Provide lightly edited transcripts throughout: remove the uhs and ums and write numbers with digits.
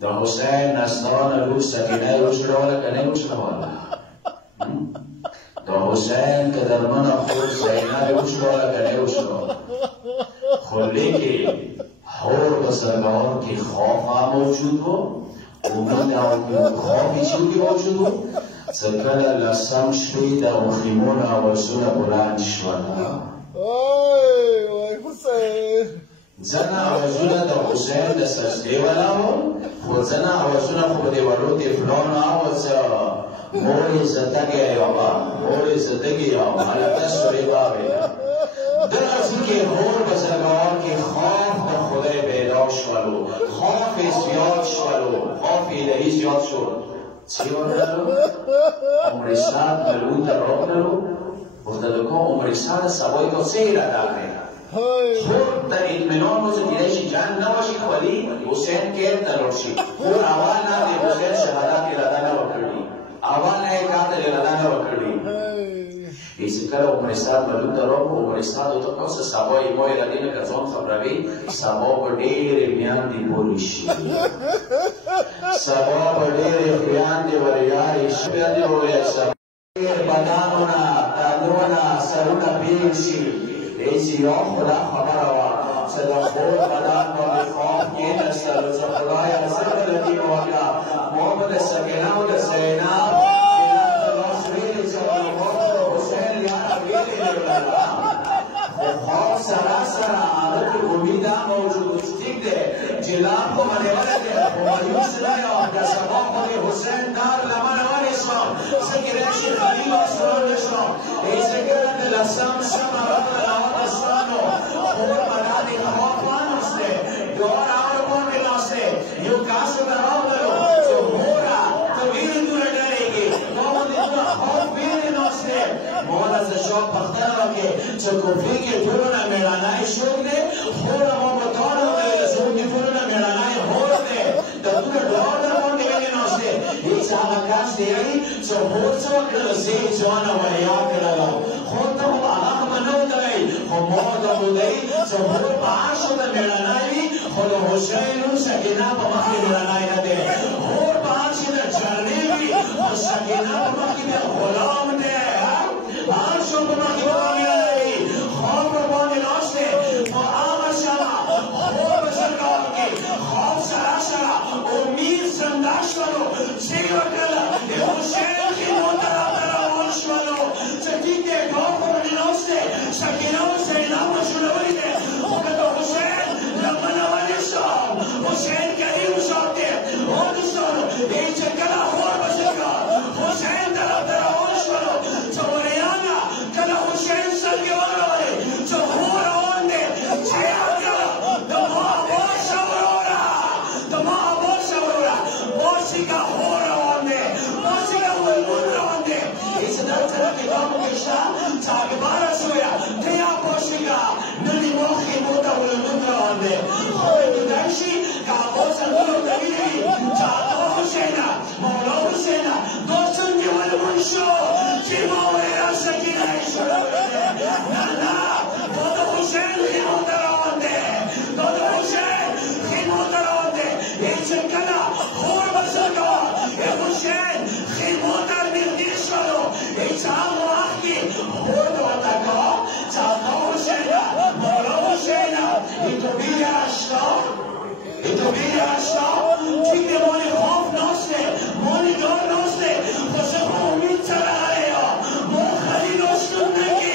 د حسین نسلان لور سکینه وشلواله که نوشلواله د حسین که درمن خود زینه وشلواله که نوشلواله خو لیکن حور بزرگان که خواب موجود و اومد خوابی چیزی موجود و سکل لسم شوید و خیمون آوازون بلند شود وای حسین زنه آوازونه د حسین د سجدې ولاړو خو زنه آوازونه خو د ورو د فلان آواز مورې زدګې یوه مورې زدګې یوه هلکه سورې باوې دغه ځکه هور بزرګان کې خوف د خدای پیدا شولو خوف زیاد شولو خوف الهي زیاد شول چی ورلو عمر سعد ملعون در راغلو گفته لکه عمر سعد سوای با سیر داره خود در اطمینان روز دیدهشی جنگ نباشی ولی حسین که دلوشی خود اول نه دی حسین شهادت که لده نوکردی اول نه کار دی لده نوکردی ایسی کل عمر سعد ملون در رو عمر سعد او تو کس سبا ایمای لدین کزان خبروی سبا با دیر میان دی بولیشی سبا با دیر میان دی وریارش بیان دی بولی سبا بدانونا تندرونا سرونا بیرشی ایسی یا خدا خبر آوا صدا خود بدان با بخواب که نستر و خدای اصلا لدین واقع محمد سکینه و دسینا خواب سراسر عادت امیده موجود ٹھیک دے جلاب کو منیوله دے مایوس نیا که سبا خود حسین دار لمن آن اسلام سکرشی خلیل اسلام اسلام ایسے کرد لسام شم رب العوام اسلامو خور منادی خوابان اسلے دور آرکون ملاسے یو کاسم راو دلو جو مورا طویل دور ڈرے گی محمد اتنا خواب بیر ناسے مولا زشاب پختر رکھے چکوفی کے دورنا میرانائی شوک دے خورا محمدانو دے رسول کی دورنا میرانائی ہور دے دور دور در مون دیگلی ناسے ایک سانا کاش دیگلی چو ہور چوک رسی جوانا وریا کرلا خود تو آغاق منو دائی خو مودا بودائی چو ہور پاشو در میرانائی خود حسینو سکینہ پا مخی میرانائی ندے ہور پاشو در جرنی بھی اور سکینہ پا مخی در غلام دے آرشو پا مخی بانی آئی خواب بانی ناسے و آمشا خواب سرکار کی خواب سراشا امید زنداشتانو زیو کلا حسین کی موترا تراوان شوالو سکیت خواب بانی ناسے سکینہ و سینہ مشلوری دے وقتا حسین لمن آوانشتان حسین کریم شاکتے آنشتانو ایچے کلا خواب سرکار حسین تراوان شوالو چوریانا کلا حسین سرگوارا ہے جو خور آن دے چیرا کلا دماغ باشا ورورا دماغ باشا ورورا باشی کا خور آن دے باشی کا ولمون آن دے اس در طرح کتابو کشتا چاک بارا سویا تیا باشی کا ننی موخی موتا ولمون آن دے خوی بدرشی کا باشا دلو دلیلی چاکو حسینا مولا حسینا دوستن دی ولمون شو کی مولا سکینہ شروع نانا دادا حسین خیموتر آنده دادا حسین خیموتر آنده ایچه کنا خور بزرگا ای حسین خیموتر بیردیش کنو ایچه هم وقتی خور دوتکا چاکا حسینا مولا حسینا ایتو بیره اشتا چیده مانی خوف ناسته مانی دار ناسته خوشه امید چرا آیا مو خلی ناشتون نگی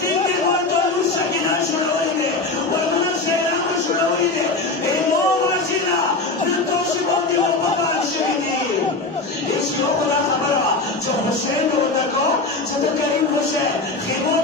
تینده مانی دارو سکینه شروعیده ورمونه سیرم شروعیده امام وزینا نتوشی باندی و بابان شویدی ایسی خدا خبر چه حسین رو دکا چه کریم حسین خیمو